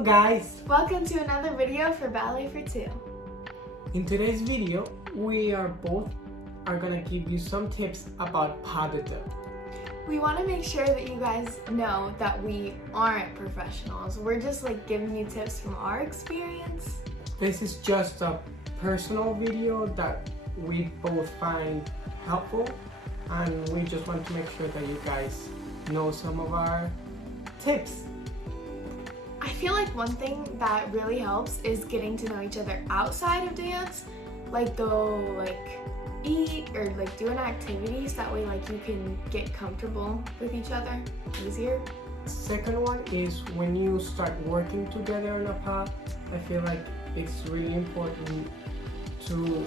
Hello guys! Welcome to another video for Balletfor2. In today's video, we are gonna give you some tips about pas de deux. We want to make sure that you guys know that we aren't professionals. We're just giving you tips from our experience. This is just a personal video that we both find helpful, and we just want to make sure that you guys know some of our tips. I feel like one thing that really helps is getting to know each other outside of dance, go eat or doing activities. That way you can get comfortable with each other easier. Second one is when you start working together in a pas, I feel like it's really important to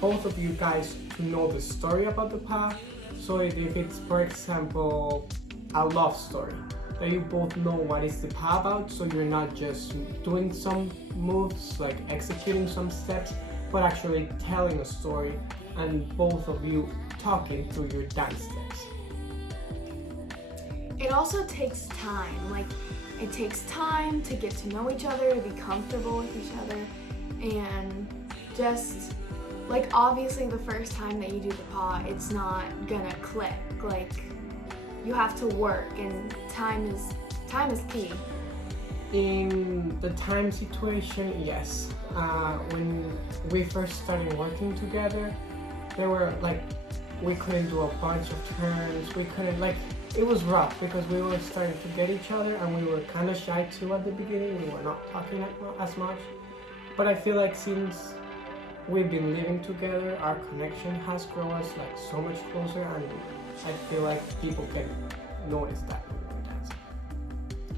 both of you guys to know the story about the pas. So if it's, for example, a love story, that you both know what is the pas about, so you're not just doing some moves, executing some steps, but actually telling a story and both of you talking through your dance steps. It also takes time. It takes time to get to know each other, to be comfortable with each other, and just obviously the first time that you do the pas, it's not gonna click. You have to work, and time is key. In the time situation, yes. When we first started working together, there were we couldn't do a bunch of turns. We couldn't it was rough because we were starting to get each other, and we were kind of shy too at the beginning. We were not talking as much. But I feel like since we've been living together, our connection has grown us so much closer, and I feel like people can notice that when we're dancing.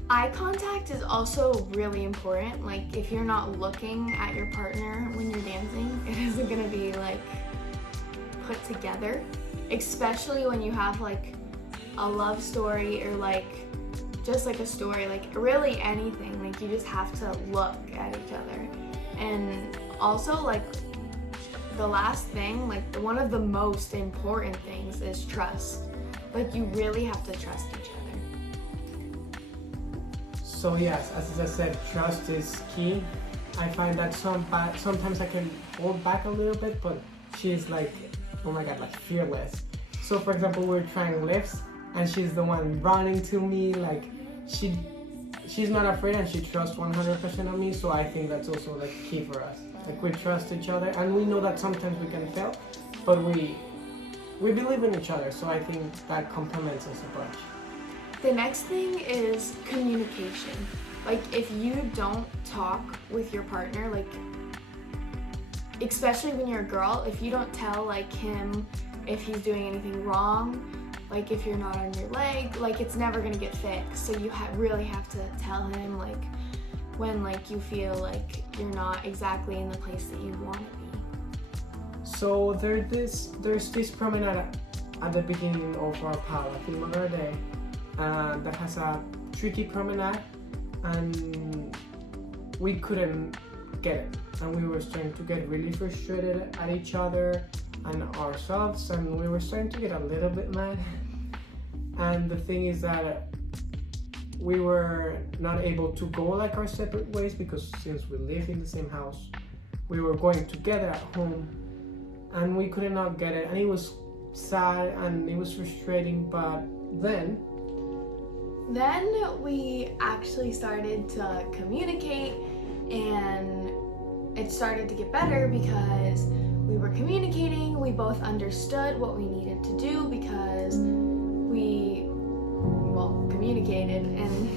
Eye contact is also really important. If you're not looking at your partner when you're dancing, it isn't gonna be put together. Especially when you have a love story or just a story, really anything. You just have to look at each other. And also the last thing, one of the most important things is trust. You really have to trust each other. So yes, as I said, trust is key. I find that sometimes I can hold back a little bit, but she's oh my god, fearless. So for example, we're trying lifts, and she's the one running to me, she's not afraid, and she trusts 100% on me. So I think that's also key for us. We trust each other, and we know that sometimes we can fail, but we believe in each other, so I think that complements us a bunch. The next thing is communication. If you don't talk with your partner, especially when you're a girl, if you don't tell him if he's doing anything wrong, if you're not on your leg, it's never gonna get fixed. So you really have to tell him when you feel you're not exactly in the place that you want to be. So there's this promenade at the beginning of our pas, La Day, that has a tricky promenade, and we couldn't get it, and we were starting to get really frustrated at each other and ourselves, and we were starting to get a little bit mad. And the thing is that we were not able to go our separate ways, because since we live in the same house, we were going together at home, and we could not get it, and it was sad and it was frustrating. But then we actually started to communicate, and it started to get better because we were communicating. We both understood what we needed to do because we communicated, and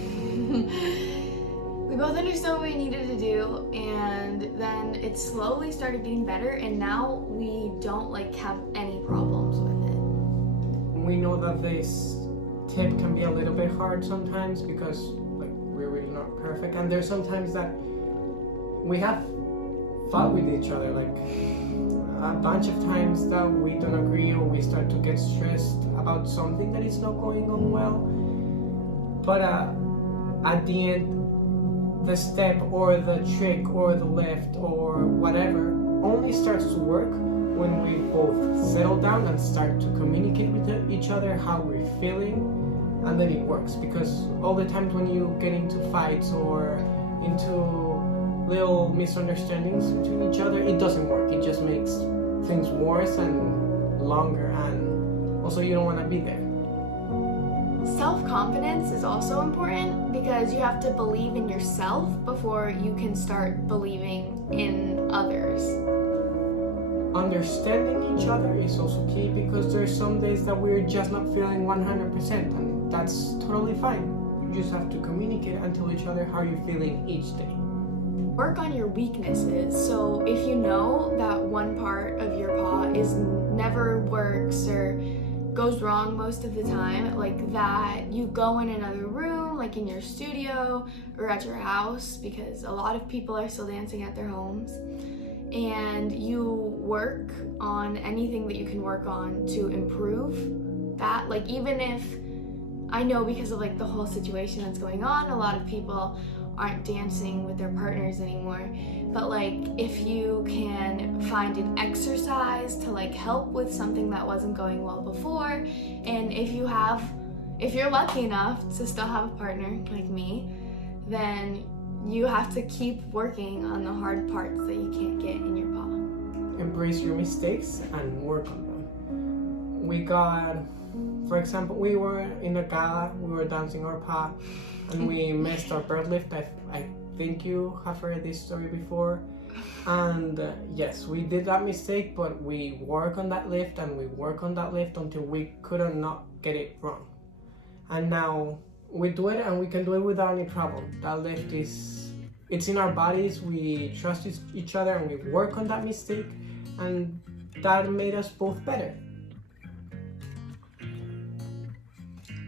we both understood what we needed to do, and then it slowly started getting better, and now we don't have any problems with it. We know that this tip can be a little bit hard sometimes because we're really not perfect, and there's sometimes that we have fought with each other a bunch of times that we don't agree, or we start to get stressed about something that is not going on well. But at the end, the step or the trick or the lift or whatever only starts to work when we both settle down and start to communicate with each other how we're feeling, and then it works. Because all the times when you get into fights or into little misunderstandings between each other, it doesn't work. It just makes things worse and longer, and also you don't want to be there. Self-confidence is also important because you have to believe in yourself before you can start believing in others. Understanding each other is also key because there's some days that we're just not feeling 100%, and that's totally fine. You just have to communicate and tell each other how you're feeling each day. Work on your weaknesses. So if you know that one part of your paw never works or goes wrong most of the time, like that, you go in another room, like in your studio or at your house, because a lot of people are still dancing at their homes, and you work on anything that you can work on to improve that. Like, even if I know because of like the whole situation that's going on, a lot of people aren't dancing with their partners anymore, but like if you can find an exercise to like help with something that wasn't going well before, and if you're lucky enough to still have a partner like me, then you have to keep working on the hard parts that you can't get in your paw. Embrace your mistakes and work on them. We got, for example, we were in a gala, we were dancing our paw, and we missed our bird lift. I think you have heard this story before. And yes, we did that mistake, but we work on that lift and we work on that lift until we couldn't not get it wrong. And now we do it, and we can do it without any problem. That lift it's in our bodies, we trust each other, and we work on that mistake, and that made us both better.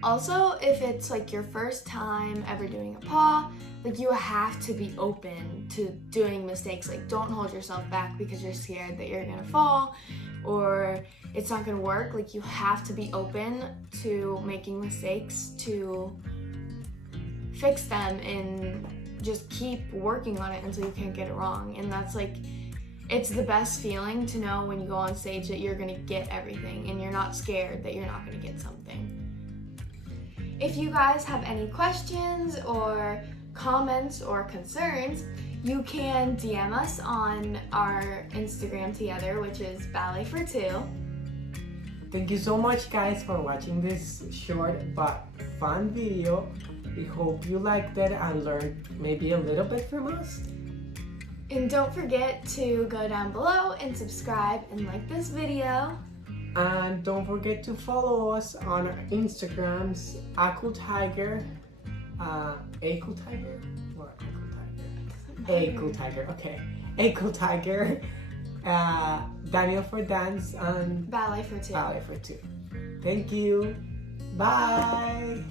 Also, if it's like your first time ever doing a paw, like you have to be open to doing mistakes. Like, don't hold yourself back because you're scared that you're gonna fall or it's not gonna work. Like, you have to be open to making mistakes, to fix them, and just keep working on it until you can't get it wrong. And that's like, it's the best feeling to know when you go on stage that you're gonna get everything and you're not scared that you're not gonna get something. If you guys have any questions or comments or concerns, you can DM us on our Instagram together, which is Balletfor2. Thank you so much, guys, for watching this short but fun video. We hope you liked it and learned maybe a little bit from us. And don't forget to go down below and subscribe and like this video. And don't forget to follow us on our Instagrams, AcoolTiger, AcoolTiger, or AcoolTiger, okay, AcoolTiger, Daniel for Dance, and Balletfor2. Balletfor2. Thank you. Bye.